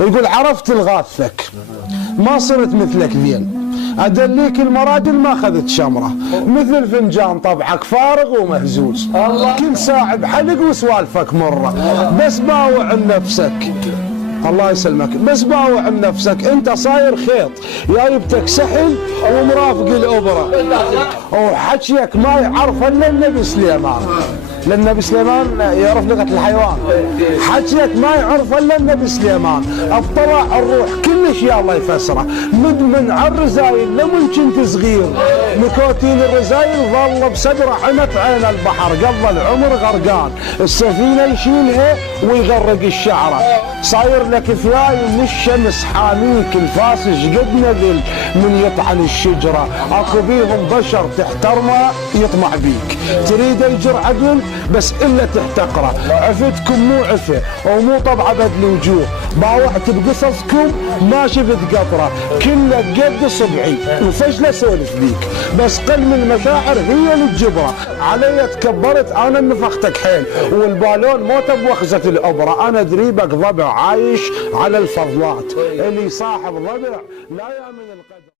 يقول عرفت الغاثك ما صرت مثلك ذين، ادليك المراجل ما اخذت شمره، مثل الفنجان طبعك فارغ ومهزوز، كل ساعة بحلق وسوالفك مره، بس باوع عن نفسك. الله يسلمك، بس باوع عن نفسك، انت صاير خيط جايبتك سحل ومرافق الابره، وحكيك ما يعرف الا النبي سليمان، لان النبي سليمان يعرف لغه الحيوان، حكيك ما يعرف الا النبي سليمان، اطلع الروح كل شيء الله يفسره، مدمن على الرزايل لمن كنت صغير، نكوتين الرزايل ظل بصدره حنف عين البحر، قضى العمر غرقان، السفينه يشيلها ويغرق الشعره، صاير لك ثياي من الشمس حاميك، الفاسش قد نذل من يطعن الشجره، اكو بيهم بشر تحترمه يطمع بيك، تريد يجر عدل بس الا تحتقره، عفتكم مو عفه ومو طبعه بدل وجوه، باوعت بقصصكم ما شفت قطره، كله قد صبعي وفجله سولف بيك، بس قل من المشاعر هي اللي تجبره، علي تكبرت انا نفختك حيل، والبالون موت بوخزه الابره، انا دريبك ضبع عايش على الفضلات، اللي صاحب ضبع لا يامن القدر.